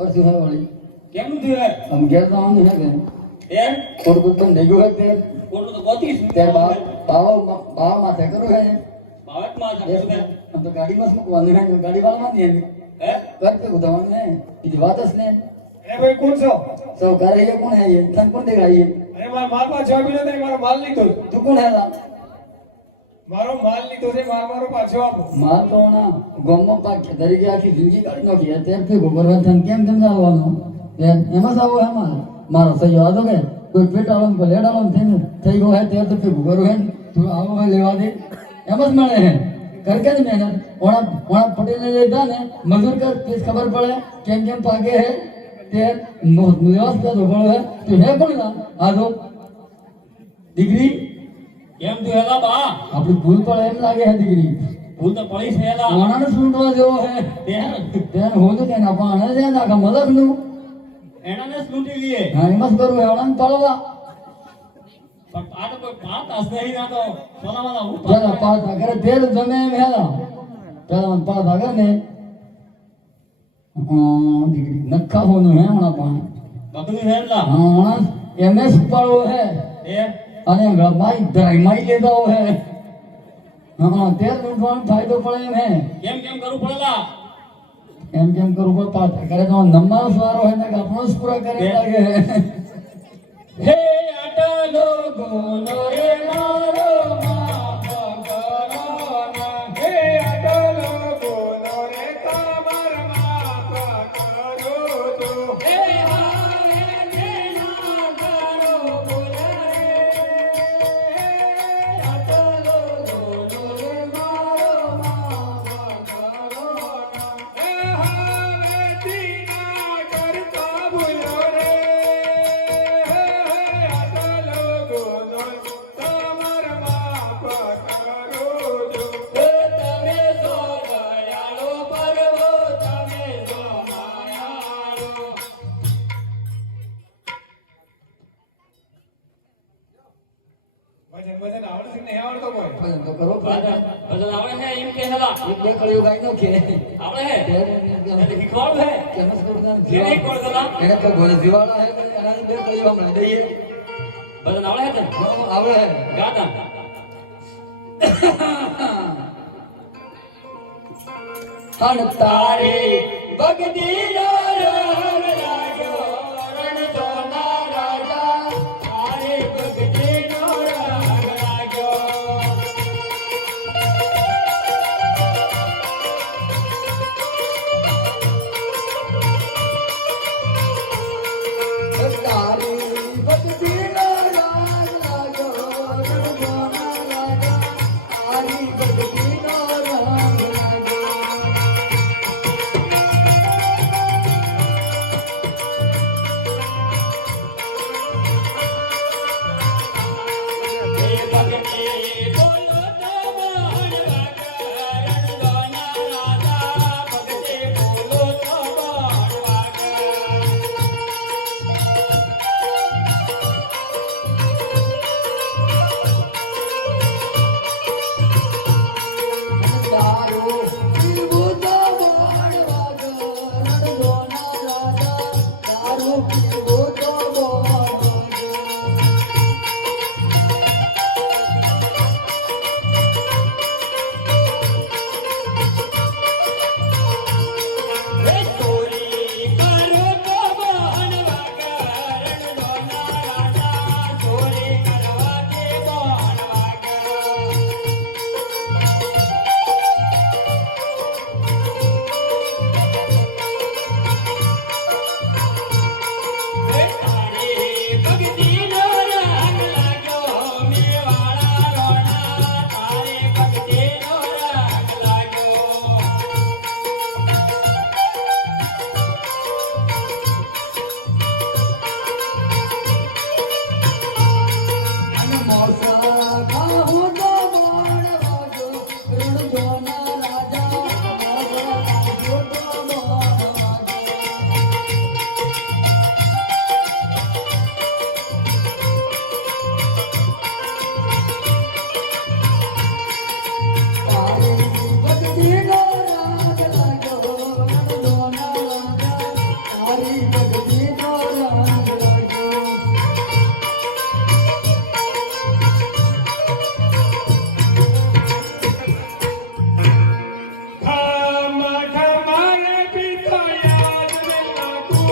બરાબર શું હે વળી કેમનું થયું હે? આમ ઘેર તો આમ હે કે એ ખોટ કુટ પણ ભેગું હે તે ખોટું તો ગોતીશ. ત્યારે બાવા માથે કરું હે બાવટમાં જ હતું ને. આમ તો ગાડીમાં જ મૂકવાનું હે ગાડી વાળમાં નહીં હે? કર કે ઉધાવાનું હે બીજી વાત જ ને એ ભાઈ કોણ છો? સૌ ઘરે એ કોણ હે એ તન કોણ દેખાય અરે મારા માલમાં જવાબ નથી, મારો માલ લીધો. તું કોણ હેલા મારો માલ લીધો છે, મારો પાછો આપો. માલ તો ના ગોમમાં પાક તરીકે આખી જિંદગી કાઢી નાખી અત્યારથી ભગવાન થન કેમ કેમ આવવાનું એમાં જ આવો હે મારો સહી વાતો કે કોઈ પેટ આવો કોઈ લેડ આવો થઈને થઈ ગયો હે ત્યાર તો કે ભગવાન હે તું આવો હે લેવા દે એમ જ મળે હે કર કે મહેનત ઓણા પટેલ ને લેતા ને મજૂર કર તે ખબર પડે કેમ કેમ પાકે હે તે વ્યવસ્થા તો પડે તું હે પણ ના આ તો ડિગ્રી કેમ થયું હેલા બા? આપણી ભૂલ પડે એમ લાગે હે ડિગ્રી ભૂલ તો પડી છે હેલા. ઓણાને સૂંટવા જેવો હે તેન હોતું કે ના પાણે છે ના કે મલક નું એનાને જ લૂંટી લઈએ. હા એમ જ કરવું ઓણાને પાડવા પણ આ તો કોઈ પાપ હશે નહીં ના તો સોનાવાળા હું પેલા પાસ આગળ તેર જમે એમ હેલા પેલા મને પાસ આગળ ને ડિગ્રી નખા હોનું હે ઓણા પાણે બકરી હેલા. હા ઓણા એમએસ પાડવો હે એ અને માઈ ધરાઈ લેતા હે હા તેર લૂંટવાનો ફાયદો પડે એમ હે કેમ કેમ કરવું પડેલા? એમ કેમ કરું કોઈ પાસ કરે તો નંબર સારો હે ને કે આપણો જ પૂરા કરે લાગે હે અટલો ગોનો રે મારો માફ કરો ના. હે અટલો બોલો રે તમાર માફ કરો તો. હે હારે જેના કરો બોલે અટલો ગોનો રે મારો માફ કરો ના. હે હાવેથી ના કરતા ભૂલો રે. હે અટલો બોલો તમાર માફ કરો તો. તમે સો દયાળો પરવો તમે સો માયાળો. વજન આવડે છે કે નહીં આવડતો કોઈ? ભજન તો કરો ભજન આવડે હે એમ કે હેલા? એક બે કળીઓ ગાઈ નો કે આવડે હે? એને શીખવાડું હે? કેમ જ કરું ને એને એક કોણ કલા? એને તો ગોળ જીવાળા હે પણ એનાની બે કળીઓ હમણાં દઈએ ભજન આવડે હે તને? આવડે હે ગાતા હન તારી બગડી નો રંગ લાગ્યો રણ સોના રાજા તારી બગડી નો રંગ લાગ્યો તારી બગડી નો રંગ લાગ્યો રણ સોના રાજા તારી બગડી નો રંગ લાગ્યો હે ભગતી બોલો તો માનવા કરણ દોના રાજા ભગતી બોલો તો માનવા તારો પીવું તો બોલવા રણ દોના રાજા તારો પીવું તો બોલવા હે ચોરી કરો તો માનવા કરણ દોના રાજા ચોરી કરવા કે માનવા તારી ભક્તિનો રંગ લાગ્યો. ઠામા ઠામા રે પિતા યાદ રે લાગુ.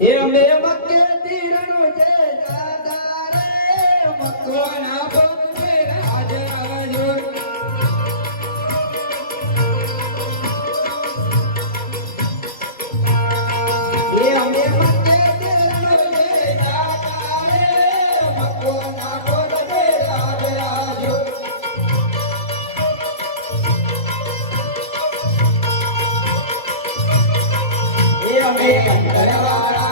એ અમે મક્કે તીરણો જે દાદા રે મક્કોના પગને રાજ રાજો. એ અમે મક્કે તીરણો જે દાદા રે મક્કોના પગને રાજ રાજો. એ અમે કંકરવાળા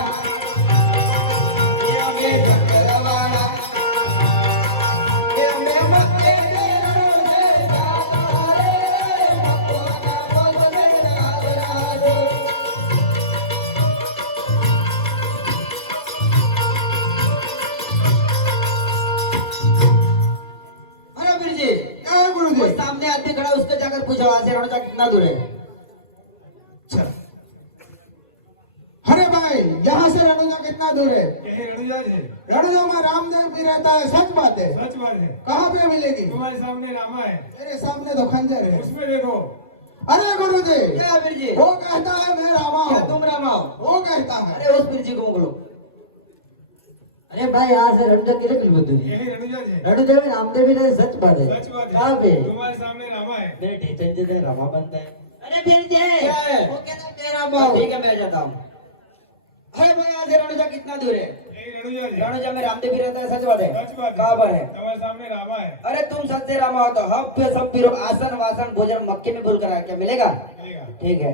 सामने आदमी खड़ा उसको जाकर पूछो वहां से रणजा कितना दूर है. अरे भाई यहाँ से रणुजा कितना दूर है? यही रणुजा है। रणुजा में रामदेव भी रहता है, सच बात है। सच बात है। कहाँ पे मिलेगी? तुम्हारे सामने रामा है, मेरे सामने तो खंजर है। उसमें देखो। अरे गुरुजी, क्या वीर जी? वो कहता है मैं रामा क्या हूँ। तुम रामा हो? वो कहता है। अरे उस वीर जी को मोकलो. अरे भाई यहाँ से रणजा कितने किलोमीटर है? यही रणुजा है। रणजा में रामदेव भी रहते, सच बात है. सच बात है। कहाँ पे? तुम्हारे सामने रामा है। बेटे चंदे से रामा बनता है. अरे वीर जी क्या है? वो कहता है मैं रामा हूँ. ठीक है मैं जाता हूँ. अरे भाई यहाँ से रणजा कितना दूर है? यही रणुजा है। रणजा में रामदेव भी रहता है, सच बात है. सच बात है। कहाँ पर है? तुम्हारे सामने रामा है। अरे तुम सच्चे रामा हो तो हम पे सब फिर आसन वासन भोजन मक्के में भूल कर आए, क्या मिलेगा? मिलेगा। ठीक है.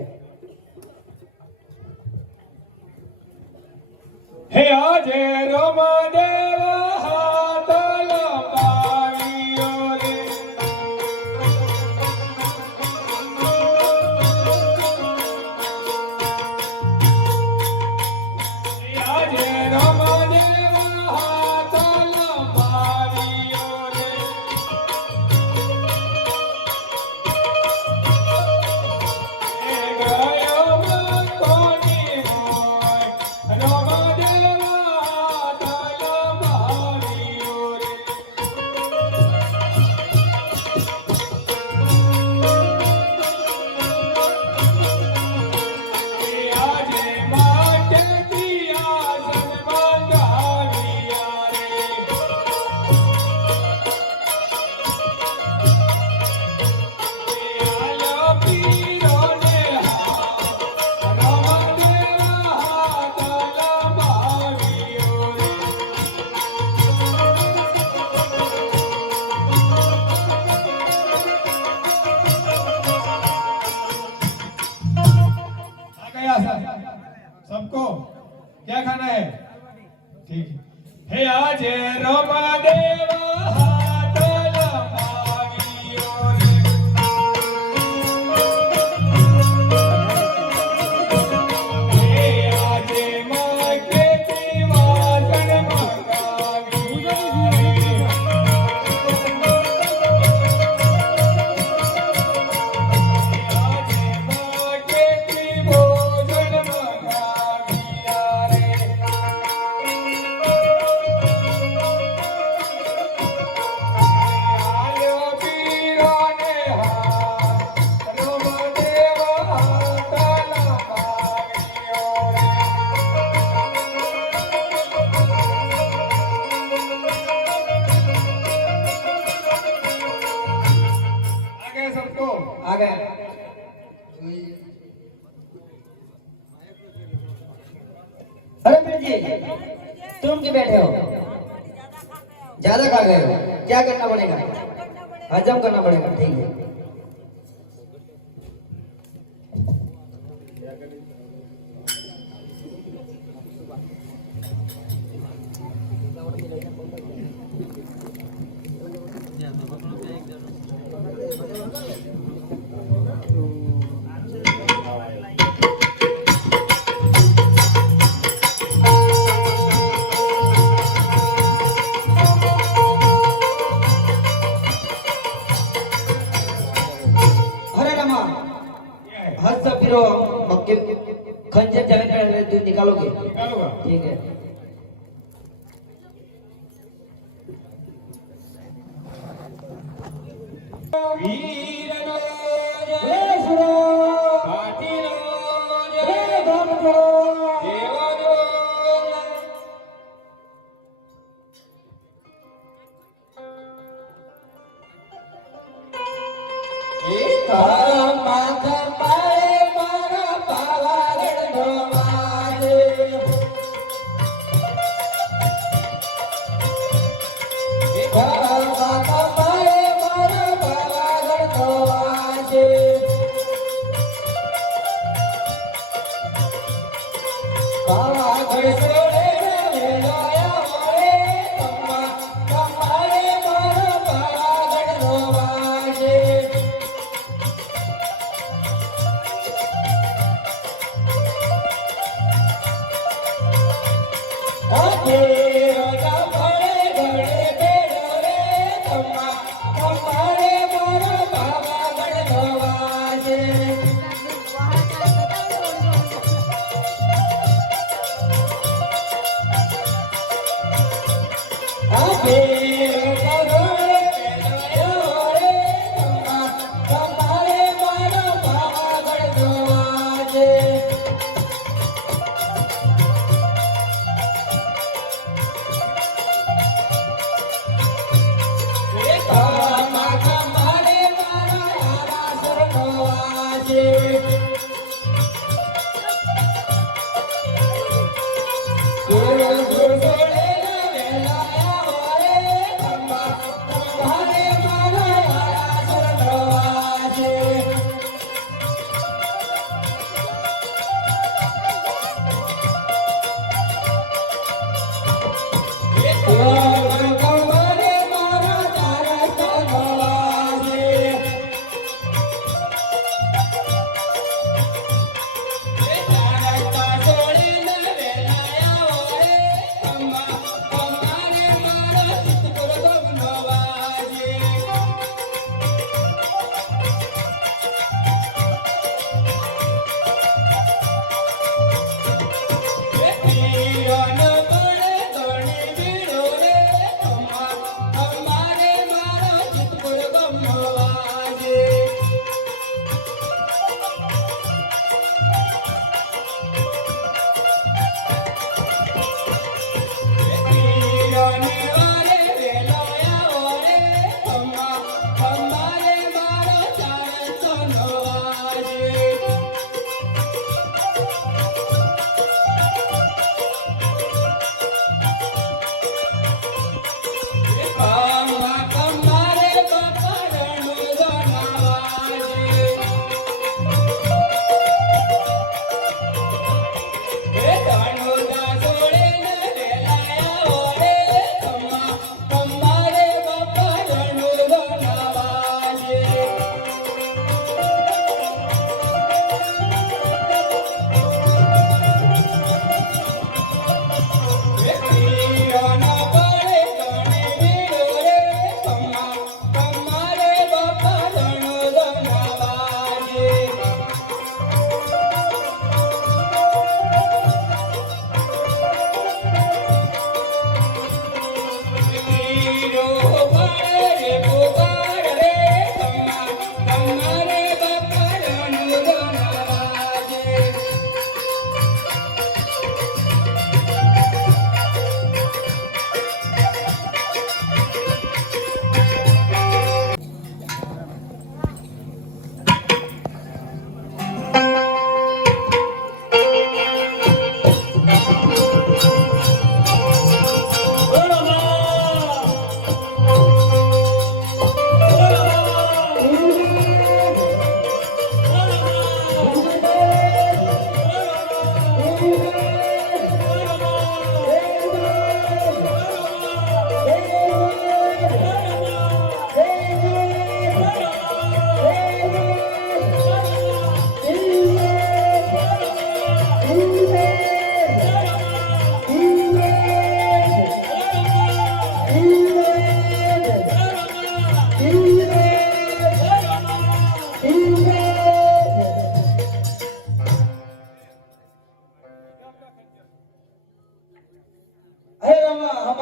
हे आजे रामा देवा हाथ लंबावियो रे। हे आजे रामा देवा हाथ लंबावियो रे। हे गयो मकोनी मोय रामा देवा हाथ लंबावियो रे। हे आजे माटे दिया सनमान गाविया रे। हे आलो पीरो ने रामा देवा हाथ लंबावियो रे। आ गया सर सबको क्या खाना है? ठीक है। हे आज रोमा देवा हाथ लंबावियो रे। हे आज माँ के दीवान मंगावियो रे। आजे माँ के भोजन मंगाविया रे। जी तुम क्यों बैठे हो? ज्यादा खा गए हो, क्या करना पड़ेगा? हजम करना पड़ेगा, ठीक है। हरे रामा, हद से फिर मक्के खंजर जमीन पर तू निकालोगे, निकालूंगा। ठीक है। વીરનો જય પાટીનો જય દેવનો એ તારા માથા પાએ મારા પાવાગઢનો વાજે એ તારા માથા પાએ મારા પાવાગઢનો વાજે પાવાગઢ છોડે વેલાયા મારે તમારે મારા પાવાગઢનો વાજે આગે રાજા ભણે ગણે બેડો રે તમારે મારા પાવાગઢનો વાજે આગે રાજા ભણે બેડો રે તમારે મારા પાવાગઢનો વાજે તારા માથા મારે મારા આરાસરનો વાજે ગુરુ ગુરુ છોડે વેલાયા મારે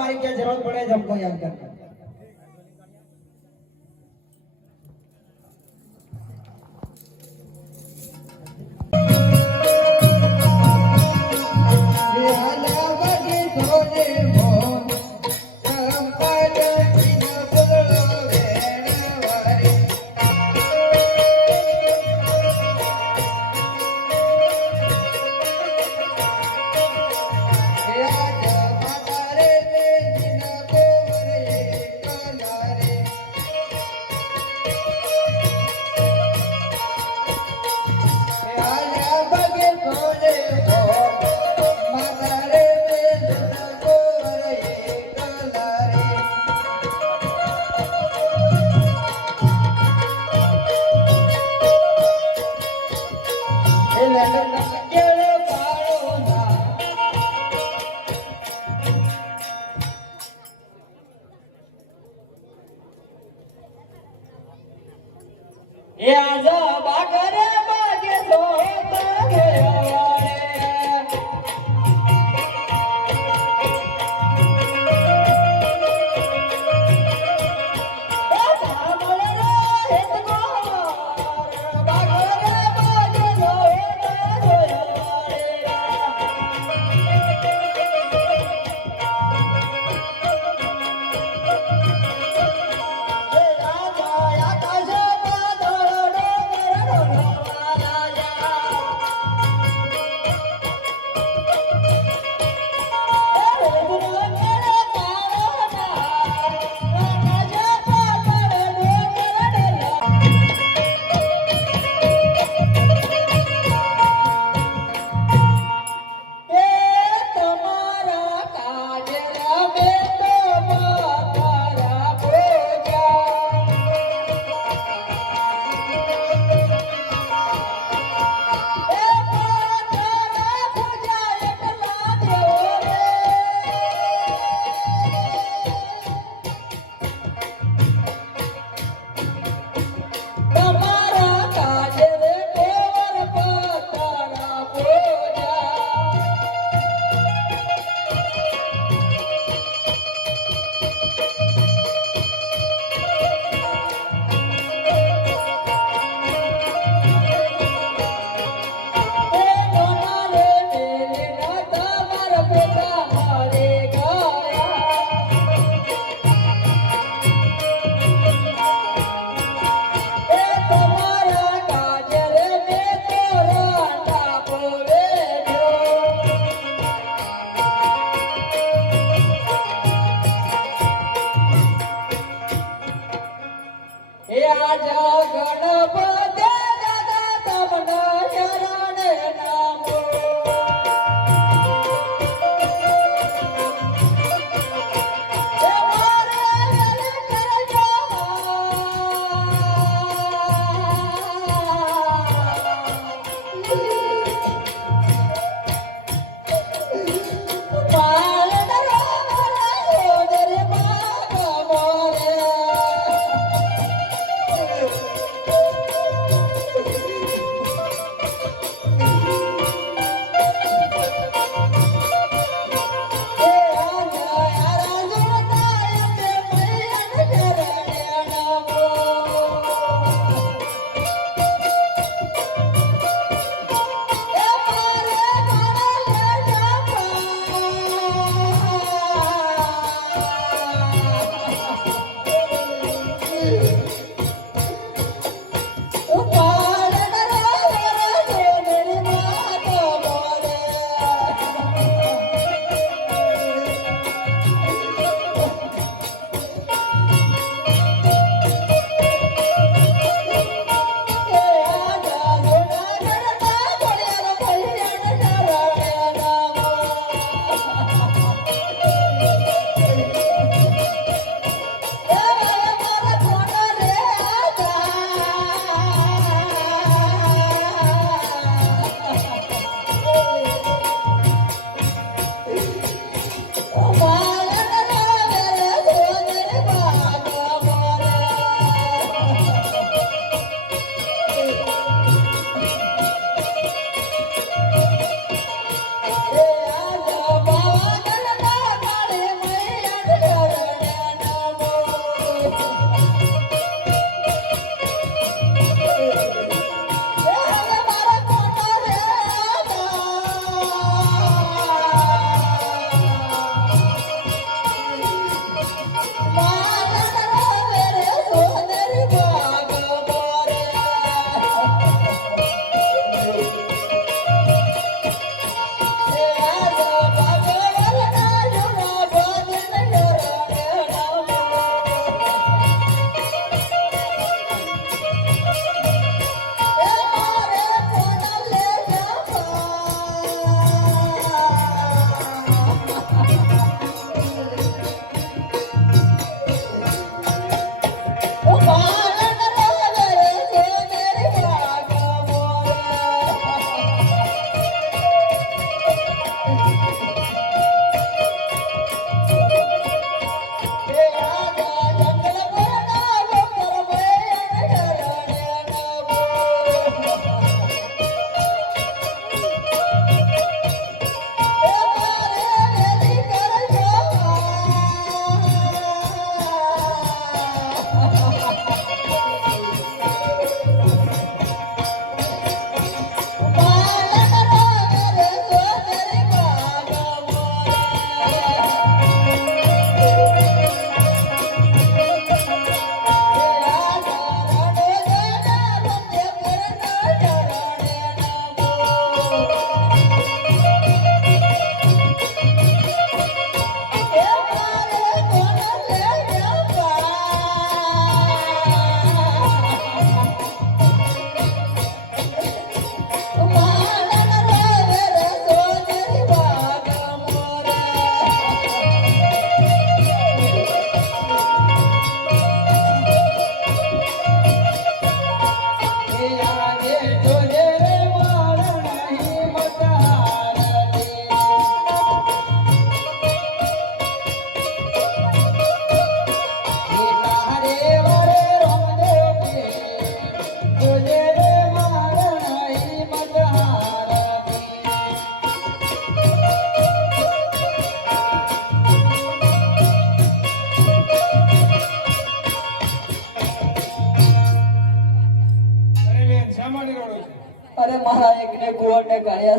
हमारी क्या जरूरत पड़े जब हमको याद करना। એ આજ બાગરે બાગે સોતા ગયા રે એ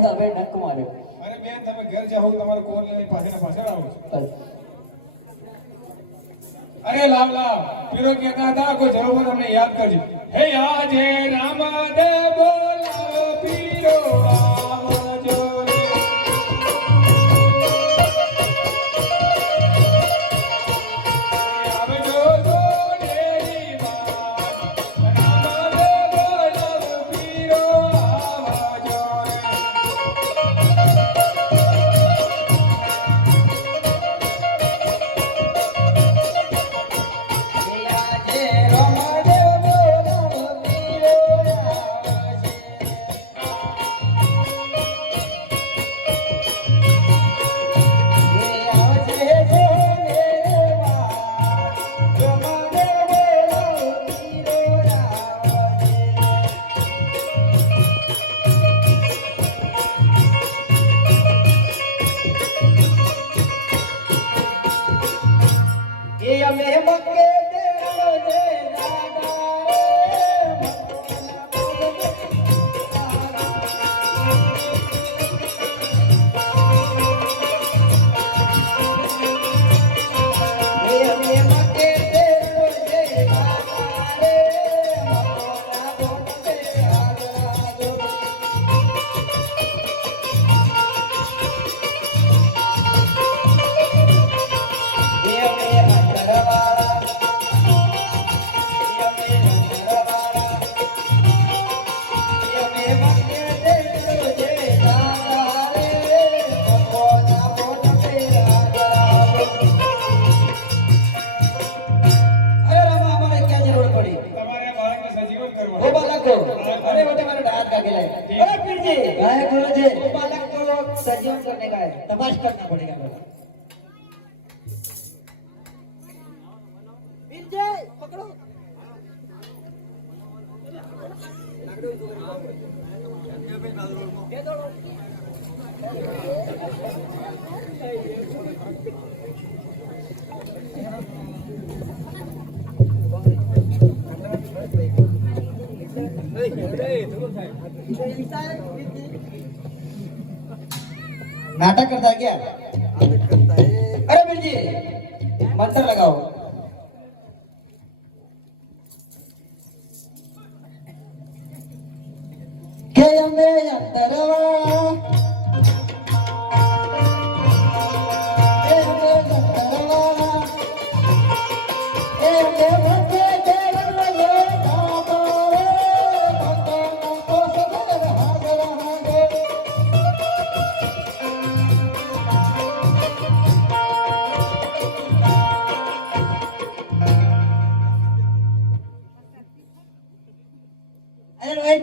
તો હવે ડંક માર્યો. અરે બેન તમે ઘર જાઓ તમારો કોલ લઈને પાછળ આવો છો. અરે લાવ લાવ પીરો કહેતા હતા કોઈ જરૂર તમને યાદ કરજો. હે આજે રામદે બોલાવો પીરો આવજો રે. આવજો જોડેલી વાત રામદે બોલાવો પીરો આવજો રે. सजीवन करने का है, तमाश करना पड़ेगा बेटा. नाटक करता है क्या? अरे वीर जी मंत्र लगाओ. के अंदर अंतरवा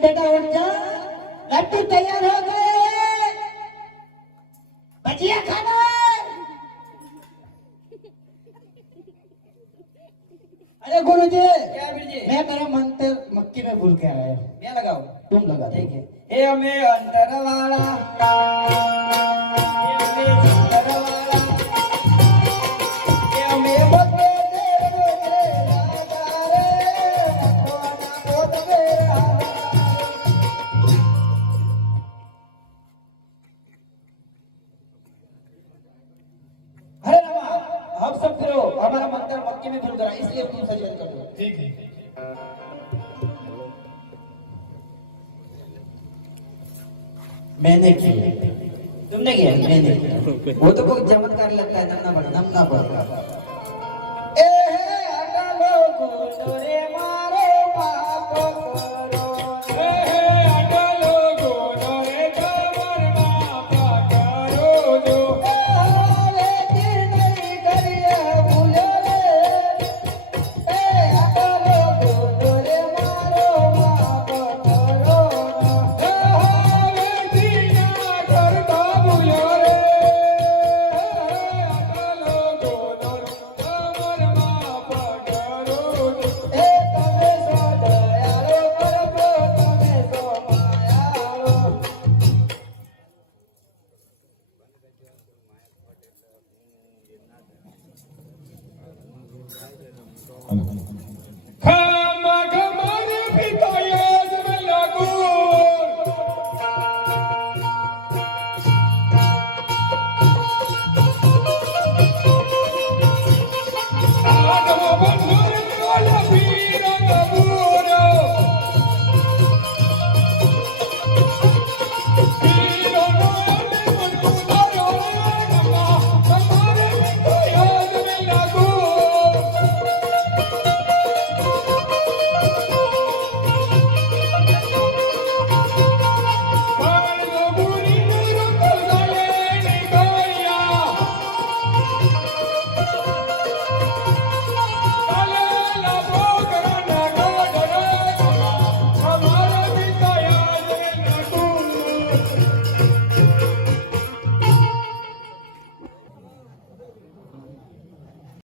बेटा उठ जा, लड्डू तैयार हो गए, भजिया खाना है. अरे गुरुजी क्या वीर जी, मैं मेरा मंत्र मक्की में भूल के आया. मैं लगाऊं? तुम लगा. ठीक है. हे हमें अंतर वाला, हे हमें अंतर वाला, हे हमें बदले दे राजा रे, मखोना बोल मेरा. हम सब फिरो, हमारा मंत्र मक्की में भूल करा, इसलिए तुम सजेशन कर दो. ठीक है. मैंने किया, तुमने किया? मैंने किया. वो तो कोई चमत्कार लगता है, नमना पड़ेगा.